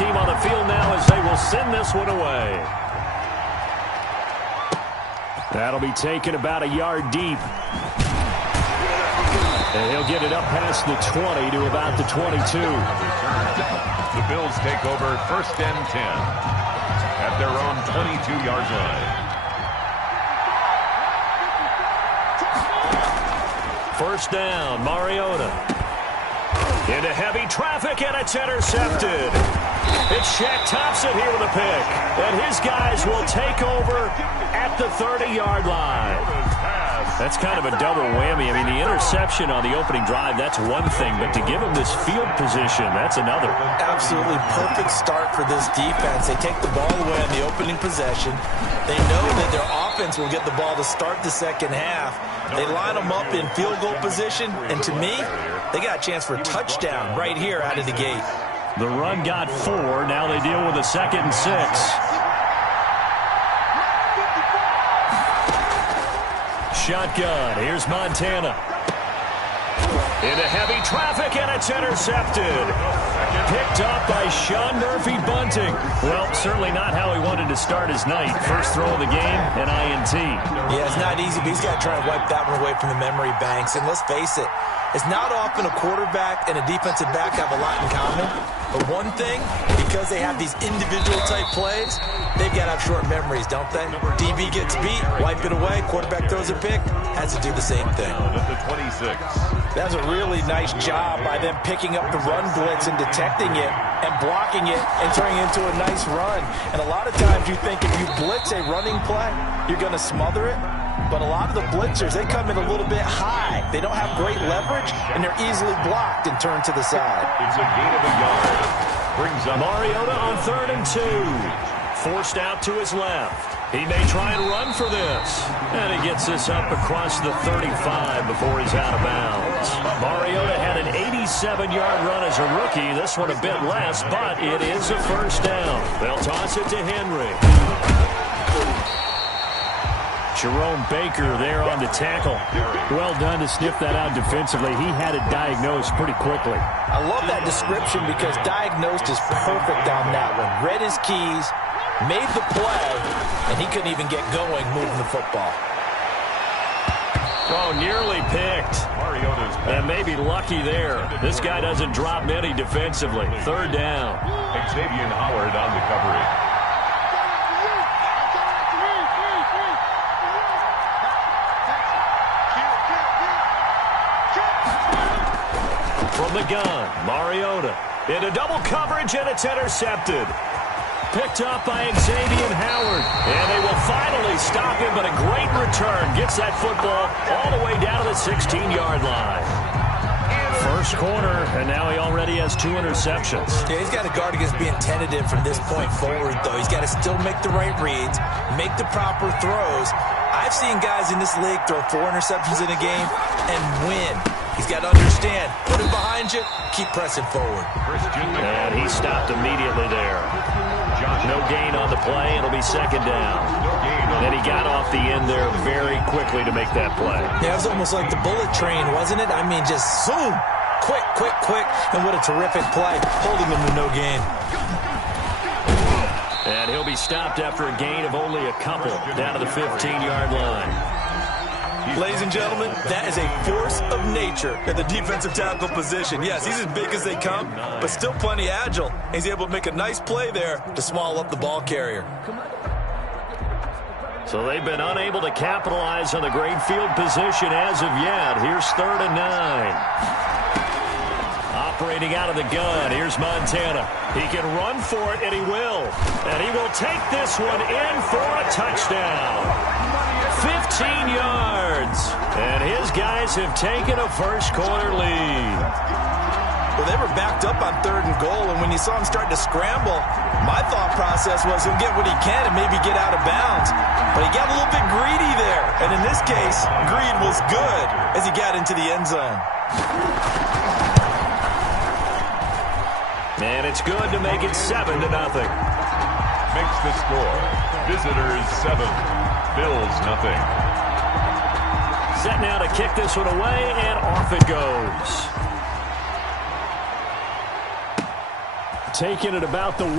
team on the field now as they will send this one away. That'll be taken about a yard deep. And he'll get it up past the 20 to about the 22. The Bills take over 1st and 10 at their own 22-yard line. 1st down, Mariota. Into heavy traffic, and it's intercepted. It's Shaq Thompson here with a pick. And his guys will take over at the 30-yard line. That's kind of a double whammy. I mean, the interception on the opening drive, that's one thing. But to give them this field position, that's another. Absolutely perfect start for this defense. They take the ball away on the opening possession. They know that their offense will get the ball to start the second half. They line them up in field goal position. And to me, they got a chance for a touchdown right here out of the gate. The run got 4. Now they deal with a 2nd and 6. Shotgun. Here's Montana. Into heavy traffic, and it's intercepted. Picked up by Sean Murphy-Bunting. Well, certainly not how he wanted to start his night. First throw of the game, an INT. Yeah, it's not easy, but he's got to try and wipe that one away from the memory banks. And let's face it, it's not often a quarterback and a defensive back have a lot in common. But one thing, because they have these individual-type plays, they've got to have short memories, don't they? DB gets beat, wipe it away, quarterback throws a pick, has to do the same thing. At the 26. That's a really nice job by them picking up the run blitz and detecting it and blocking it and turning it into a nice run. And a lot of times you think if you blitz a running play, you're going to smother it. But a lot of the blitzers, they come in a little bit high. They don't have great leverage, and they're easily blocked and turned to the side. It's a gain of a yard. Brings up Mariota on 3rd and 2. Forced out to his left. He may try and run for this. And he gets this up across the 35 before he's out of bounds. Mariota had an 87-yard run as a rookie. This one a bit less, but it is a 1st down. They'll toss it to Henry. Jerome Baker there on the tackle. Well done to sniff that out defensively. He had it diagnosed pretty quickly. I love that description because diagnosed is perfect on that one. Read his keys, made the play, and he couldn't even get going moving the football. Oh, nearly picked. And maybe lucky there. This guy doesn't drop many defensively. 3rd down. Xavier Howard on the coverage. From the gun, Mariota into double coverage, and it's intercepted. Picked up by Xavier Howard. And they will finally stop him, but a great return. Gets that football all the way down to the 16-yard line. First corner, and now he already has 2 interceptions. Yeah, he's got to guard against being tentative from this point forward, though. He's got to still make the right reads, make the proper throws. I've seen guys in this league throw 4 interceptions in a game and win. He's got to understand, put it behind you, keep pressing forward. And he stopped immediately there. No gain on the play. It'll be 2nd down. And he got off the end there very quickly to make that play. Yeah, it was almost like the bullet train, wasn't it? I mean, just zoom. Quick, quick, quick. And what a terrific play, holding them to no gain. And he'll be stopped after a gain of only a couple down to the 15-yard line. Ladies and gentlemen, that is a force of nature at the defensive tackle position. Yes, he's as big as they come, but still plenty agile. He's able to make a nice play there to small up the ball carrier. So they've been unable to capitalize on the great field position as of yet. Here's 3rd and 9. Operating out of the gun, here's Montana. He can run for it, and he will. And he will take this one in for a touchdown. 15 yards. And his guys have taken a first-quarter lead. Well, they were backed up on 3rd and goal, and when you saw him start to scramble, my thought process was he'll get what he can and maybe get out of bounds. But he got a little bit greedy there. And in this case, greed was good as he got into the end zone. And it's good to make it 7-0. Makes the score. Visitors 7, Bills nothing. Set now to kick this one away, and off it goes. taken at about the 1.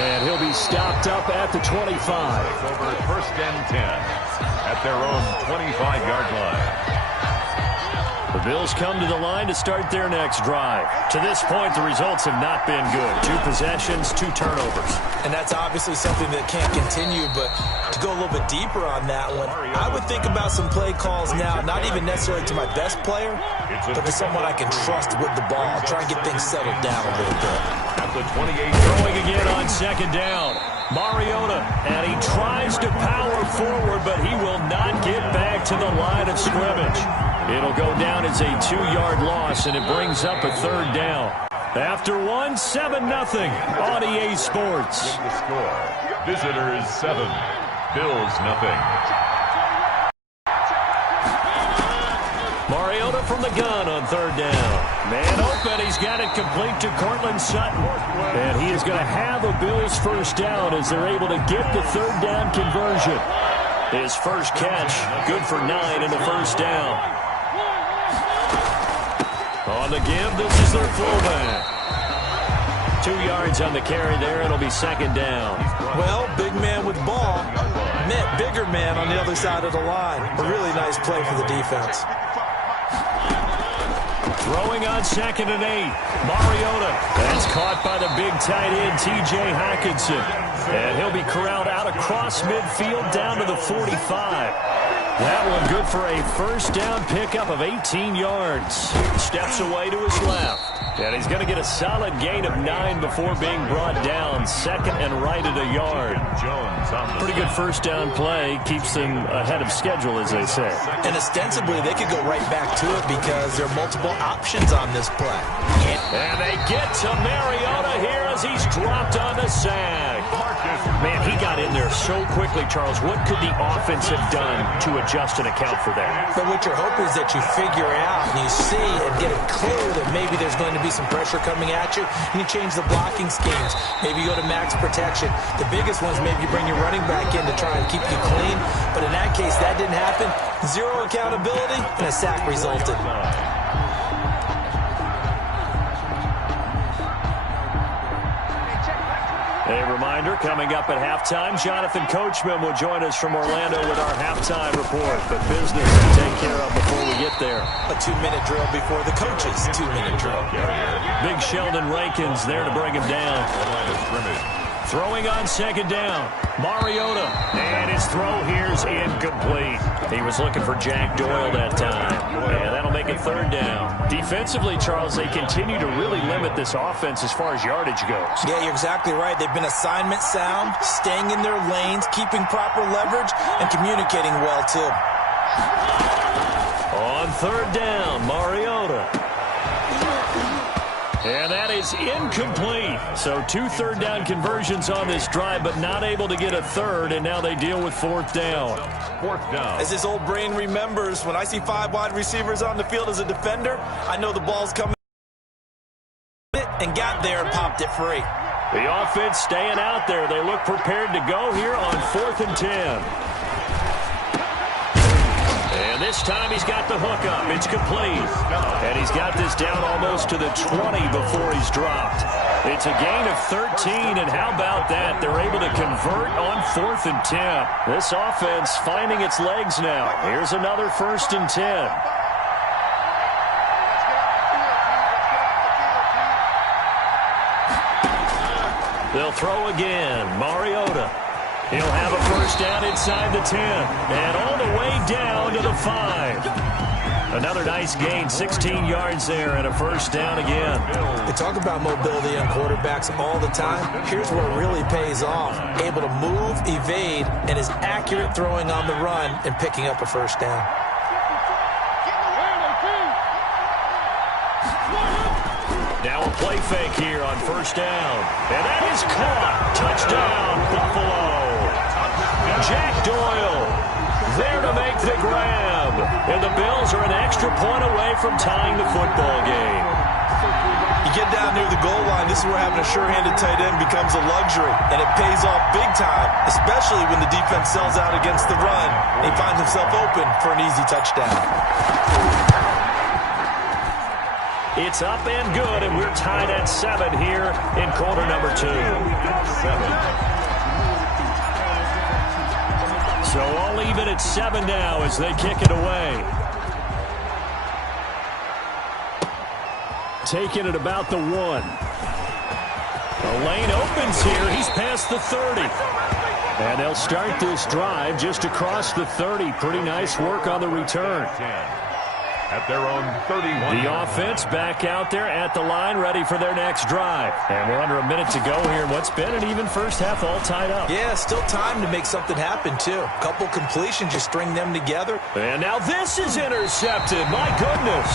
And he'll be stopped up at the 25. Over first and 10 at their own 25-yard line. The Bills come to the line to start their next drive. To this point, the results have not been good. 2 possessions, 2 turnovers. And that's obviously something that can't continue, but to go a little bit deeper on that one, I would think about some play calls now, not even necessarily to my best player, but to someone I can trust with the ball. Try and get things settled down a little bit. At the 28, throwing again on second down. Mariota, and he tries to power forward, but he will not get back to the line of scrimmage. It'll go down as a 2-yard loss, and it brings up a 3rd down. After 1, 7-0 on EA Sports. The score. Visitors 7, Bills nothing. Mariota from the gun on 3rd down. Man open, he's got it complete to Cortland Sutton. And he is going to have a Bills first down as they're able to get the 3rd down conversion. His first catch, good for 9 in the first down. On the give, this is their fullback. 2 yards on the carry there. It'll be 2nd down. Well, big man with ball met bigger man on the other side of the line. A really nice play for the defense. Throwing on 2nd and 8. Mariota. That's caught by the big tight end, T.J. Hockenson. And he'll be corralled out across midfield down to the 45. That one good for a first down pickup of 18 yards. Steps away to his left. And he's going to get a solid gain of 9 before being brought down. 2nd and right at a yard. Pretty good first down play. Keeps them ahead of schedule, as they say. And ostensibly, they could go right back to it because there are multiple options on this play. And they get to Mariota here as he's dropped on the sag. Man, he got in there so quickly, Charles. What could the offense have done to adjust and account for that? But what you're hoping is that you figure out and you see and get a clue that maybe there's going to be some pressure coming at you, and you change the blocking schemes. Maybe you go to max protection. The biggest ones, maybe you bring your running back in to try and keep you clean. But in that case, that didn't happen. 0 accountability, and a sack resulted. A reminder, coming up at halftime, Jonathan Coachman will join us from Orlando with our halftime report. But business to take care of before we get there. A 2-minute drill before the coach's 2-minute drill. Big Sheldon Rankins there to bring him down. Throwing on 2nd down. Mariota. And his throw here is incomplete. He was looking for Jack Doyle that time. And that'll make it 3rd down. Defensively, Charles, they continue to really limit this offense as far as yardage goes. Yeah, you're exactly right. They've been assignment sound, staying in their lanes, keeping proper leverage, and communicating well, too. On 3rd down, Mariota. And that is incomplete. So 2 3rd down conversions on this drive, but not able to get a 3rd, and now they deal with 4th down. 4th down. As his old brain remembers, when I see 5 wide receivers on the field as a defender, I know the ball's coming and got there and popped it free. The offense staying out there. They look prepared to go here on 4th and 10. And this time he's got the hook up. It's complete. And he's got this down almost to the 20 before he's dropped. It's a gain of 13, and how about that? They're able to convert on 4th and 10. This offense finding its legs now. Here's another 1st and 10. They'll throw again. Mariota. He'll have a first down inside the 10. And all the way down to the 5. Another nice gain, 16 yards there, and a first down again. They talk about mobility on quarterbacks all the time. Here's where it really pays off. Able to move, evade, and is accurate throwing on the run and picking up a first down. Now a play fake here on 1st down. And that is caught. Touchdown, Buffalo. Jack Doyle there to make the grab. And the Bills are an extra point away from tying the football game. You get down near the goal line, this is where having a sure-handed tight end becomes a luxury. And it pays off big time, especially when the defense sells out against the run. And he finds himself open for an easy touchdown. It's up and good, and we're tied at 7 here in quarter number 2. 7. So all even at 7 now as they kick it away. Taking it about the 1. The lane opens here. He's past the 30. And they'll start this drive just across the 30. Pretty nice work on the return. At their own 31. The offense back out there at the line, ready for their next drive. And we're under a minute to go here in what's been an even first half, all tied up. Yeah, still time to make something happen, too. A couple completions, just string them together. And now this is intercepted. My goodness.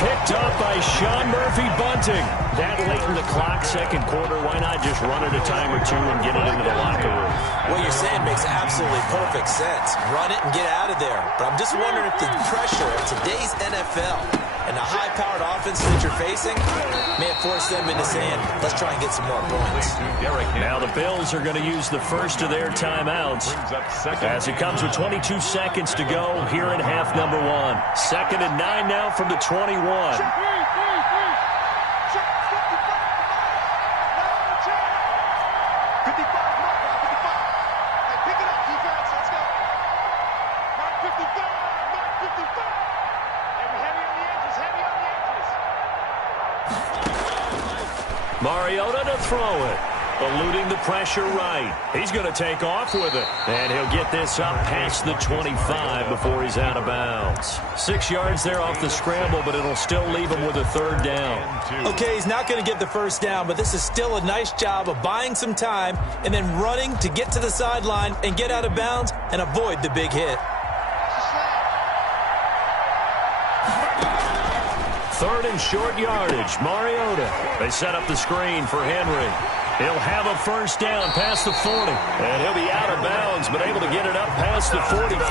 Picked up by Sean Murphy-Bunting. That late in the clock, second quarter, why not just run it a time or two and get it into the locker room? What you're saying makes absolutely perfect sense. Run it and get out of there. But I'm just wondering if the pressure of today's NFL and the high-powered offense that you're facing may have forced them into saying, let's try and get some more points. Now the Bills are going to use the first of their timeouts as it comes with 22 seconds to go here in half number 1. 2nd and 9 now from the 21. Mariota to throw it. Eluding the pressure right. He's going to take off with it. And he'll get this up past the 25 before he's out of bounds. 6 yards there off the scramble, but it'll still leave him with a 3rd down. Okay, he's not going to get the 1st down, but this is still a nice job of buying some time and then running to get to the sideline and get out of bounds and avoid the big hit. 3rd and short yardage. Mariota. They set up the screen for Henry. He'll have a 1st down past the 40. And he'll be out of bounds, but able to get it up past the 45.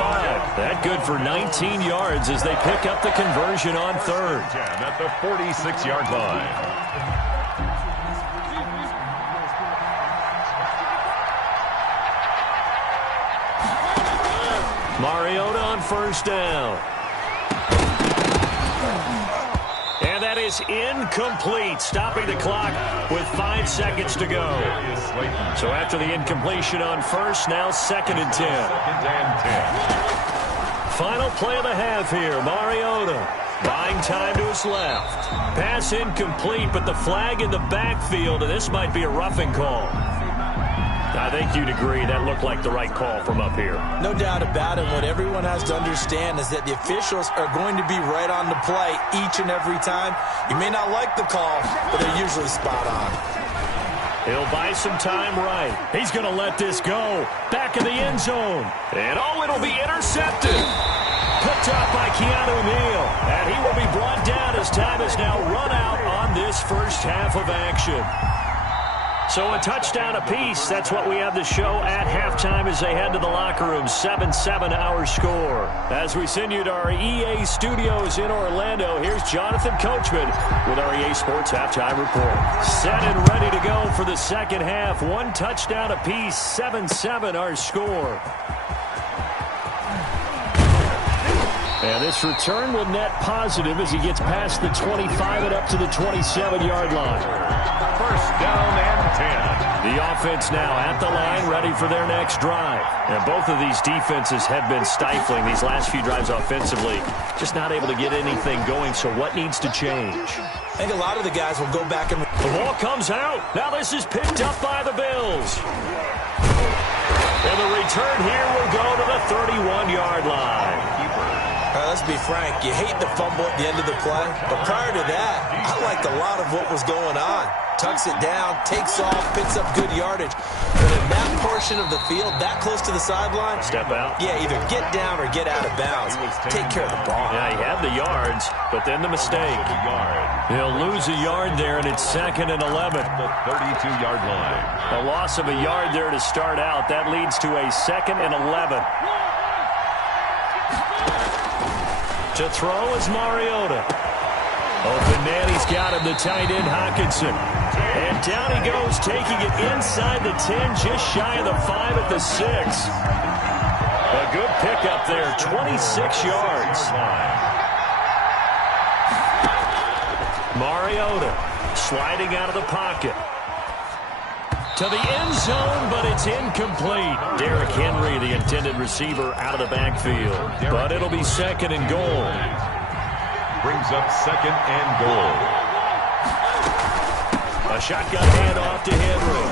That good for 19 yards as they pick up the conversion on 3rd. At the 46-yard line. Mariota on 1st down. And that is incomplete, stopping the clock with 5 seconds to go. So after the incompletion on 1st, now 2nd and 10. 2nd and 10. Final play of the half here. Mariota buying time to his left. Pass incomplete, but the flag in the backfield, and this might be a roughing call. I think you'd agree that looked like the right call from up here. No doubt about it. What everyone has to understand is that the officials are going to be right on the play each and every time. You may not like the call, but they're usually spot on. He'll buy some time right. He's going to let this go. Back in the end zone. And oh, it'll be intercepted. Picked up by Keanu Neal. And he will be brought down as time has now run out on this first half of action. So a touchdown apiece. That's what we have to show at halftime as they head to the locker room. 7-7 our score. As we send you to our EA studios in Orlando, here's Jonathan Coachman with our EA Sports Halftime Report. Set and ready to go for the second half. 1 touchdown apiece. 7-7 our score. And this return will net positive as he gets past the 25 and up to the 27-yard line. 1st down and 10. The offense now at the line, ready for their next drive. And both of these defenses have been stifling these last few drives offensively. Just not able to get anything going, so what needs to change? I think a lot of the guys will go back and... The ball comes out. Now this is picked up by the Bills. And the return here will go to the 31-yard line. Let's be frank, you hate the fumble at the end of the play, but prior to that, I liked a lot of what was going on. Tucks it down, takes off, picks up good yardage. But in that portion of the field, that close to the sideline, step out. Yeah, either get down or get out of bounds. Take care of the ball. Yeah, he had the yards, but then the mistake. He'll lose a yard there, and it's 2nd and 11. The 32-yard line. A loss of a yard there to start out. That leads to a 2nd and 11. To throw is Mariota. Open man, he's got him, the tight end Hockenson. And down he goes, taking it inside the 10, just shy of the 5 at the 6. A good pickup there, 26 yards. Mariota sliding out of the pocket. To the end zone, but it's incomplete. Derrick Henry, the intended receiver, out of the backfield. But it'll be second and goal. Brings up second and goal. A shotgun handoff to Henry.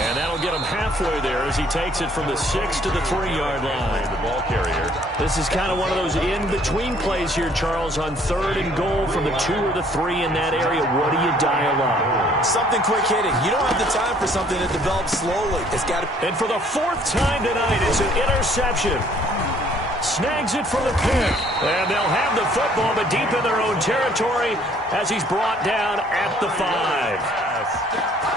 And that'll get him halfway there as he takes it from the 6 to the 3-yard line. The ball carrier. This is kind of one of those in-between plays here, Charles, on third and goal from the 2 or the 3 in that area. What do you dial up? Something quick hitting. You don't have the time for something that develops slowly. It's got to. And for the 4th time tonight, it's an interception. Snags it from the pick. And they'll have the football, but deep in their own territory as he's brought down at the 5.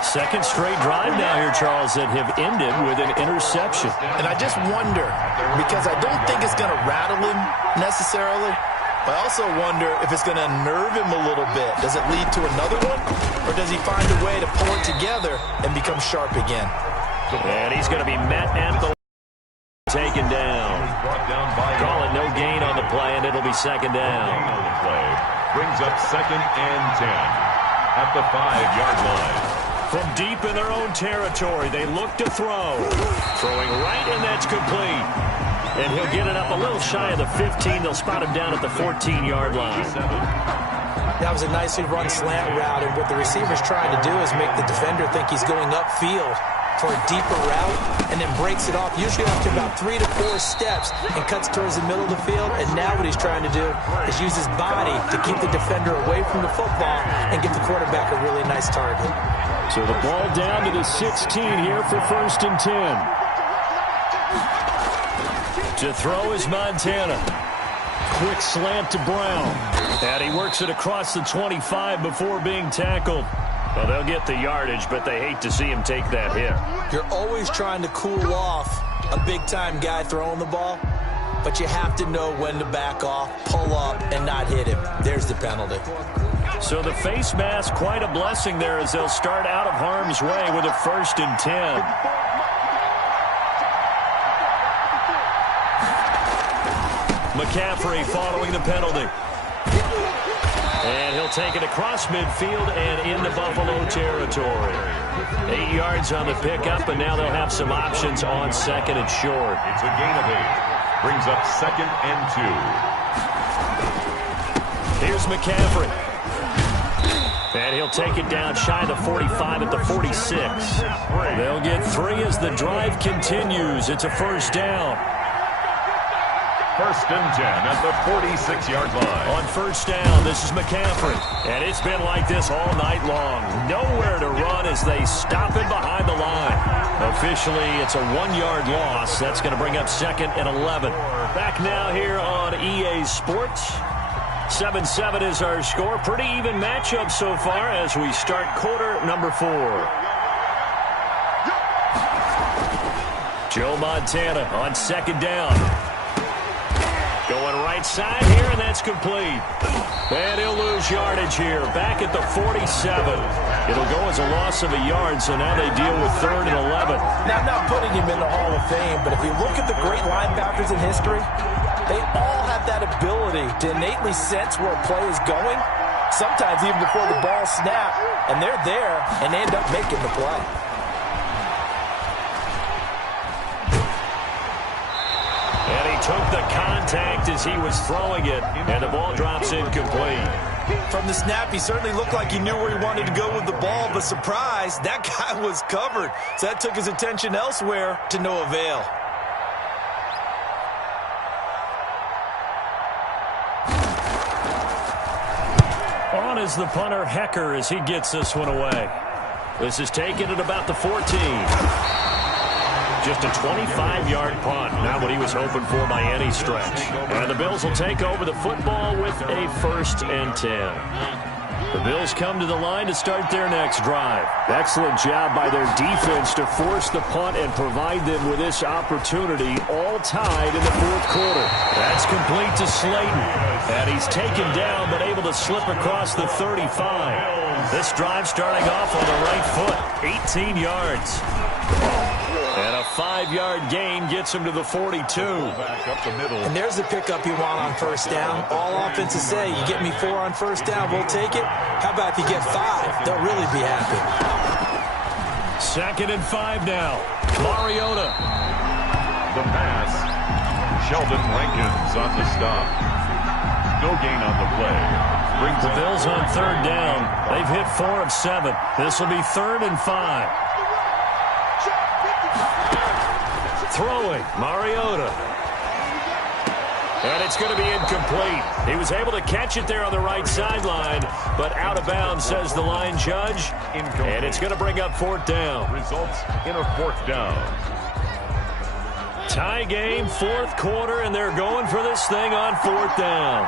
Second straight drive now here, Charles, that have ended with an interception. And I just wonder, because I don't think it's going to rattle him necessarily, but I also wonder if it's going to unnerve him a little bit. Does it lead to another one, or does he find a way to pull it together and become sharp again? And he's going to be met at the taken down. Call it no gain on the play, and it'll be second down. Brings up second and 10 at the 5-yard line. From deep in their own territory, they look to throw. Throwing right, and that's complete. And he'll get it up a little shy of the 15. They'll spot him down at the 14-yard line. That was a nicely run slant route, and what the receiver's trying to do is make the defender think he's going upfield for a deeper route, and then breaks it off, usually after about 3 to 4 steps, and cuts towards the middle of the field. And now what he's trying to do is use his body to keep the defender away from the football and give the quarterback a really nice target. So the ball down to the 16 here for 1st and 10. To throw is Montana. Quick slant to Brown. And he works it across the 25 before being tackled. Well, they'll get the yardage, but they hate to see him take that hit. You're always trying to cool off a big-time guy throwing the ball, but you have to know when to back off, pull up, and not hit him. There's the penalty. So the face mask, quite a blessing there as they'll start out of harm's way with a 1st and 10. McCaffrey following the penalty. And he'll take it across midfield and into Buffalo territory. 8 yards on the pickup, and now they'll have some options on 2nd and short. It's a gain of 8. Brings up 2nd and 2. Here's McCaffrey. And he'll take it down shy of the 45 at the 46. They'll get 3 as the drive continues. It's a 1st down. 1st and 10 at the 46-yard line. On 1st down, this is McCaffrey. And it's been like this all night long. Nowhere to run as they stop him behind the line. Officially, it's a 1-yard loss. That's going to bring up 2nd and 11. Back now here on EA Sports. 7-7 is our score. Pretty even matchup so far as we start quarter number 4. Joe Montana on 2nd down. Going right side here, and that's complete. And he'll lose yardage here. Back at the 47. It'll go as a loss of a yard, so now they deal with 3rd and 11. Now, I'm not putting him in the Hall of Fame, but if you look at the great linebackers in history, they all have that ability to innately sense where a play is going, sometimes even before the ball snaps, and they're there, and they end up making the play. And he took the contact as he was throwing it, and the ball drops incomplete. From the snap, he certainly looked like he knew where he wanted to go with the ball, but surprise, that guy was covered. So that took his attention elsewhere to no avail. On is the punter, Hecker, as he gets this one away. This is taken at about the 14. Just a 25-yard punt. Not what he was hoping for by any stretch. And the Bills will take over the football with a 1st and 10. The Bills come to the line to start their next drive. Excellent job by their defense to force the punt and provide them with this opportunity, all tied in the 4th quarter. That's complete to Slayton. And he's taken down but able to slip across the 35. This drive starting off on the right foot, 18 yards. And a 5-yard gain gets him to the 42. Back up the middle. And there's the pickup you want on first down. All offenses say, you get me 4 on first down, we'll take it. How about if you get 5? They'll really be happy. 2nd and 5 now. Mariota. The pass. Sheldon Rankins on the stop. No gain on the play. Brings The Bills on 3rd down. They've hit 4 of 7. This will be 3rd and 5. Throwing, Mariota. And it's going to be incomplete. He was able to catch it there on the right sideline, but out of bounds, says the line judge. And it's going to bring up 4th down. Results in a 4th down. Tie game, 4th quarter, and they're going for this thing on 4th down.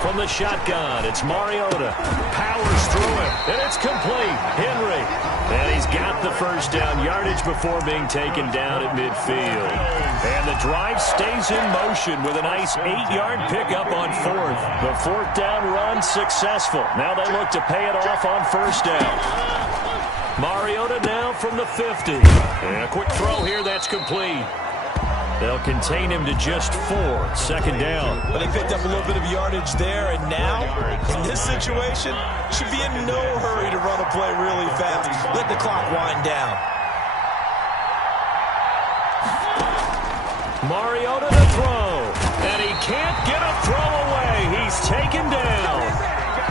From the shotgun, it's Mariota. Powers through it, and it's complete. Henry. And he's got the first down yardage before being taken down at midfield. And the drive stays in motion with a nice 8-yard pickup on 4th. The 4th down run successful. Now they look to pay it off on first down. Mariota now from the 50. And a quick throw here, that's complete. They'll contain him to just 4. 2nd down. But they picked up a little bit of yardage there, and now, in this situation, should be in no hurry to run a play really fast. Let the clock wind down. Mariota to throw. And he can't get a throw away. He's taken down.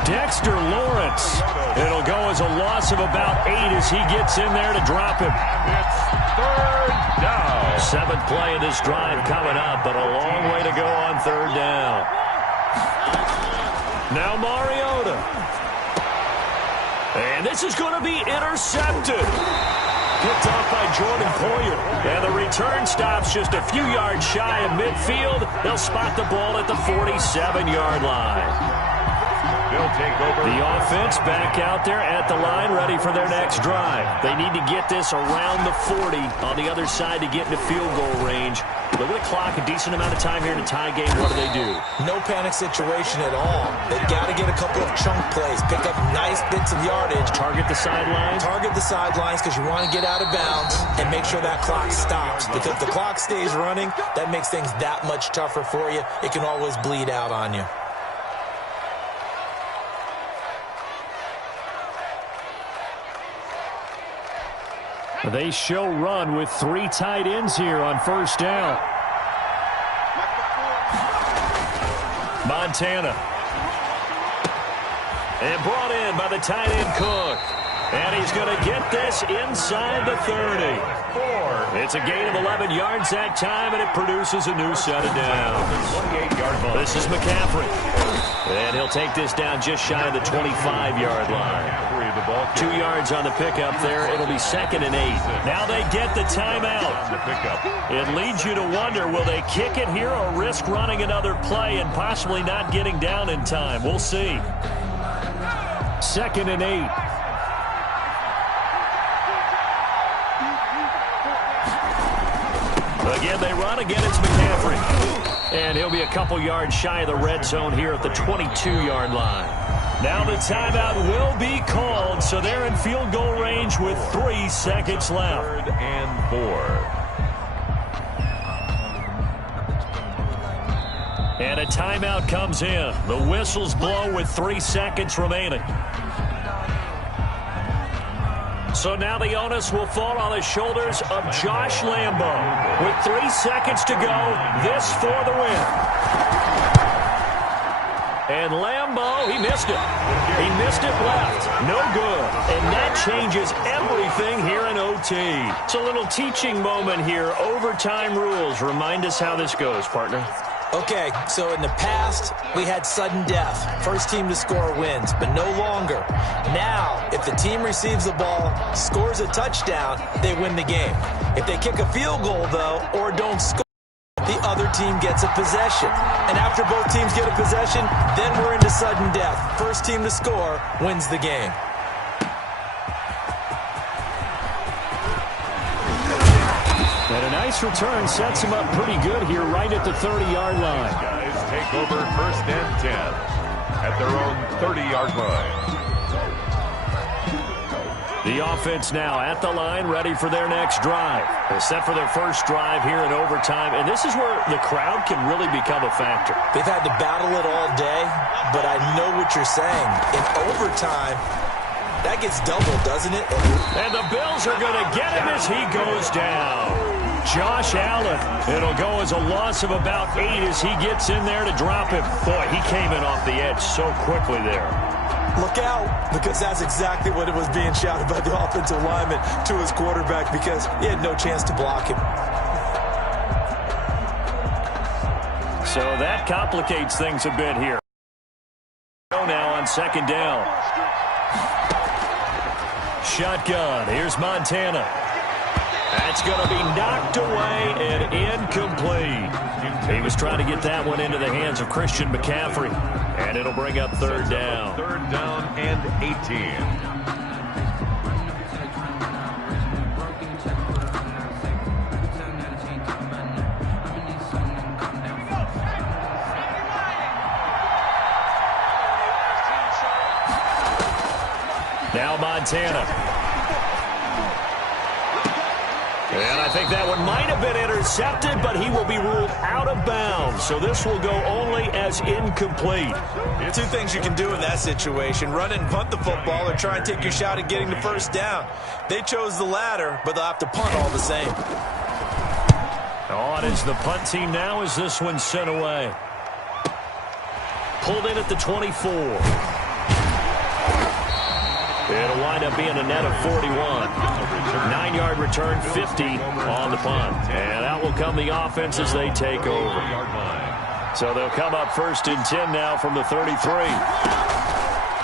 Dexter Lawrence. It'll go as a loss of about 8 as he gets in there to drop him. It's 3rd down. 7th play of this drive coming up, but a long way to go on 3rd down. Now Mariota. And this is going to be intercepted. Picked off by Jordan Poyer. And the return stops just a few yards shy of midfield. They'll spot the ball at the 47-yard line. They'll take over. The offense back out there at the line, ready for their next drive. They need to get this around the 40 on the other side to get into field goal range. Look at the clock, a decent amount of time here in a tie game. What do? No panic situation at all. They've got to get a couple of chunk plays, pick up nice bits of yardage. Target the sidelines? Target the sidelines because you want to get out of bounds and make sure that clock stops. Because if the clock stays running, that makes things that much tougher for you. It can always bleed out on you. They show run with 3 tight ends here on first down. Montana. And brought in by the tight end Cook. And he's going to get this inside the 30. It's a gain of 11 yards that time, and it produces a new set of downs. 28-yard ball. This is McCaffrey. And he'll take this down just shy of the 25-yard line. 2 yards on the pickup there. It'll be 2nd and 8. Now they get the timeout. It leads you to wonder, will they kick it here or risk running another play and possibly not getting down in time? We'll see. 2nd and 8. Again, they run. Again, it's McCaffrey. And he'll be a couple yards shy of the red zone here at the 22-yard line. Now the timeout will be called, so they're in field goal range with 3 seconds left. 3rd and 4. And a timeout comes in. The whistles blow with 3 seconds remaining. So now the onus will fall on the shoulders of Josh Lambo. With 3 seconds to go, this for the win. And Lambo, he missed it. He missed it left. No good. And that changes everything here in OT. It's a little teaching moment here. Overtime rules. Remind us how this goes, partner. Okay, so in the past, we had sudden death. First team to score wins, but no longer. Now, if the team receives the ball, scores a touchdown, they win the game. If they kick a field goal, though, or don't score, the other team gets a possession. And after both teams get a possession, then we're into sudden death. First team to score wins the game. And a nice return sets him up pretty good here right at the 30-yard line. Guys take over 1st and 10 at their own 30-yard line. The offense now at the line, ready for their next drive. They're set for their first drive here in overtime, and this is where the crowd can really become a factor. They've had to battle it all day, but I know what you're saying. In overtime, that gets doubled, doesn't it? And the Bills are going to get him as he goes down. Josh Allen. It'll go as a loss of about 8 as he gets in there to drop him. Boy, he came in off the edge so quickly there. Look out, because that's exactly what it was being shouted by the offensive lineman to his quarterback, because he had no chance to block him. So that complicates things a bit here. Now on second down. Shotgun. Here's Montana. That's going to be knocked away and incomplete. He was trying to get that one into the hands of Christian McCaffrey. And it'll bring up third down. Third down and 18. Now Montana. And I think that one might have been intercepted, but he will be ruled out of bounds. So this will go only as incomplete. Two things you can do in that situation: run and punt the football, or try and take your shot at getting the first down. They chose the latter, but they'll have to punt all the same. On is the punt team now as this one's sent away. Pulled in at the 24. It'll wind up being a net of 41. 9-yard return, 50 on the punt. And out will come the offense as they take over. So they'll come up first and 10 now from the 33.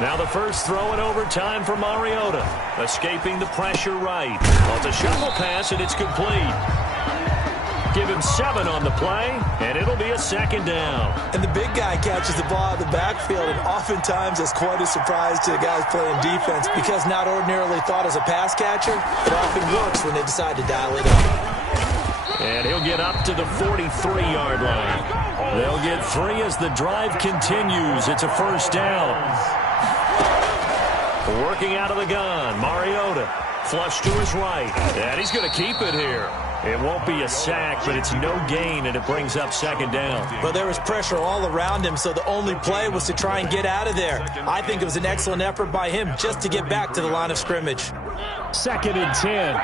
Now the first throw in overtime for Mariota. Escaping the pressure right. Well, it's a shovel pass, and it's complete. Give him 7 on the play, and it'll be a second down. And the big guy catches the ball out of the backfield, and oftentimes that's quite a surprise to the guys playing defense, because not ordinarily thought as a pass catcher, it often works when they decide to dial it up. And he'll get up to the 43-yard line. They'll get 3 as the drive continues. It's a first down. Working out of the gun, Mariota. Flush to his right, and he's going to keep it here. It won't be a sack, but it's no gain, and it brings up second down. But there was pressure all around him, so the only play was to try and get out of there. I think it was an excellent effort by him just to get back to the line of scrimmage. Second and 10.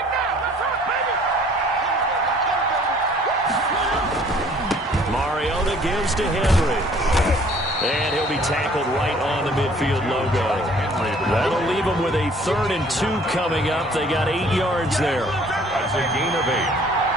Mariota gives to Henry. And he'll be tackled right on the midfield logo. That'll leave him with a 3rd and 2 coming up. They got 8 yards there. That's a gain of 8.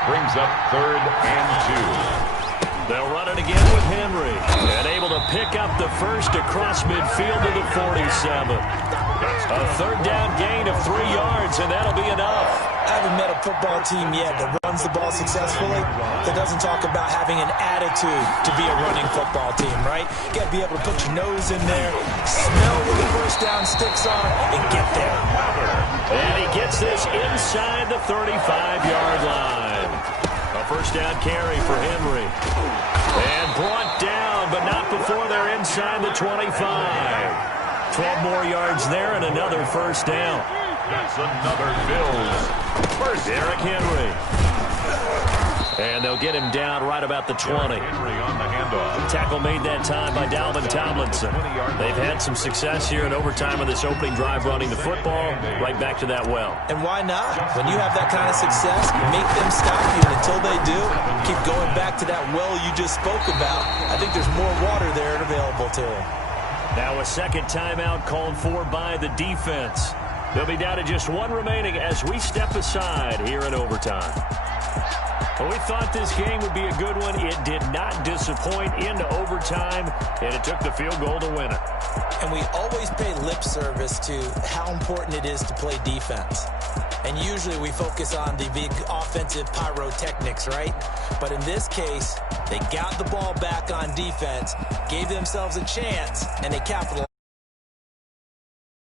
Brings up 3rd and 2. They'll run it again with Henry. And able to pick up the first across midfield to the 47. A 3rd down gain of 3 yards, and that'll be enough. I haven't met a football team yet that runs the ball successfully that doesn't talk about having an attitude to be a running football team, right? You got to be able to put your nose in there, smell where the first down sticks are, and get there. And he gets this inside the 35-yard line. A first down carry for Henry. And brought down, but not before they're inside the 25. 12 more yards there and another first down. That's another Bills. First, Derrick Henry. And they'll get him down right about the 20. Henry on the handoff. Tackle made that time by Dalvin Tomlinson. They've had some success here in overtime of this opening drive running the football right back to that well. And why not? When you have that kind of success, make them stop you. And until they do, keep going back to that well you just spoke about. I think there's more water there available to them. Now a second timeout called for by the defense. They'll be down to just 1 remaining as we step aside here in overtime. Well, we thought this game would be a good one. It did not disappoint into overtime, and it took the field goal to win it. And we always pay lip service to how important it is to play defense. And usually we focus on the big offensive pyrotechnics, right? But in this case, they got the ball back on defense, gave themselves a chance, and they capitalized.